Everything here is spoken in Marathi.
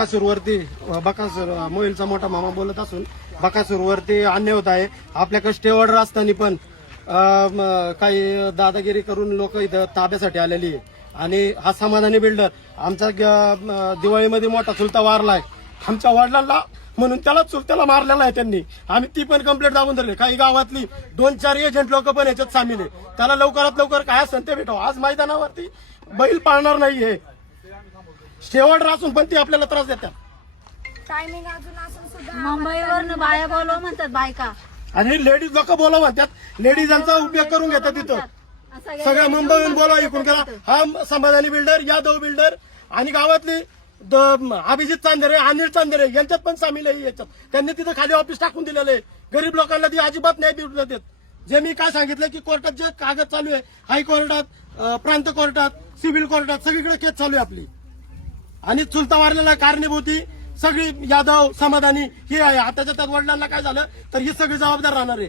बकासूरवरती बकासूर मोहिलचा मोठा मामा बोलत असून बकासूरवरती अन्याय होत आहे. आपल्याकडे स्टे ऑर्डर असताना पण काही दादागिरी करून लोक इथं ताब्यासाठी आलेली आहे. आणि हा समाधानी बिल्डर आमचा दिवाळीमध्ये मोठा चुलता वारलाय आमच्या वडिलांना, म्हणून त्याला चुलत्याला मारलेला आहे त्यांनी. आम्ही ती पण कंप्लेंट दाबून धरली. काही गावातली 2-4 एजंट लोक पण याच्यात सामील आहे. त्याला लवकरात लवकर काय असेल ते भेटावं. आज मैदानावरती बैल पाळणार नाहीये, शेवट असून पण ती आपल्याला त्रास देतात. टायमिंग अजून असून सुद्धा मुंबईवरनं बाया बोलव म्हणतात बायका, आणि लेडीज लोक बोलावं म्हणतात. लेडीजांचा उपयोग करून घेतात तिथं. सगळ्या मुंबईहून बोलावं इकडून गेला. हा समाधानी बिल्डर, यादव बिल्डर आणि गावातली अभिजित चांदेरे, अनिल चांदेरे यांच्यात पण सामील आहे. याच्यात त्यांनी तिथं खाली ऑफिस टाकून दिलेलं आहे. गरीब लोकांना ती अजिबात न्याय देऊ देत. जे मी काय सांगितलं की कोर्टात जे कागद चालू आहे, हायकोर्टात, प्रांत कोर्टात, सिव्हिल कोर्टात, सगळीकडे केस चालू आहे आपली. आणि चुलता वारलेला कारणीभूती सगळी यादव समाधानी ही आहे. आताच्या त्यात वडिलांना काय झालं तर ही सगळी जबाबदार राहणार आहे.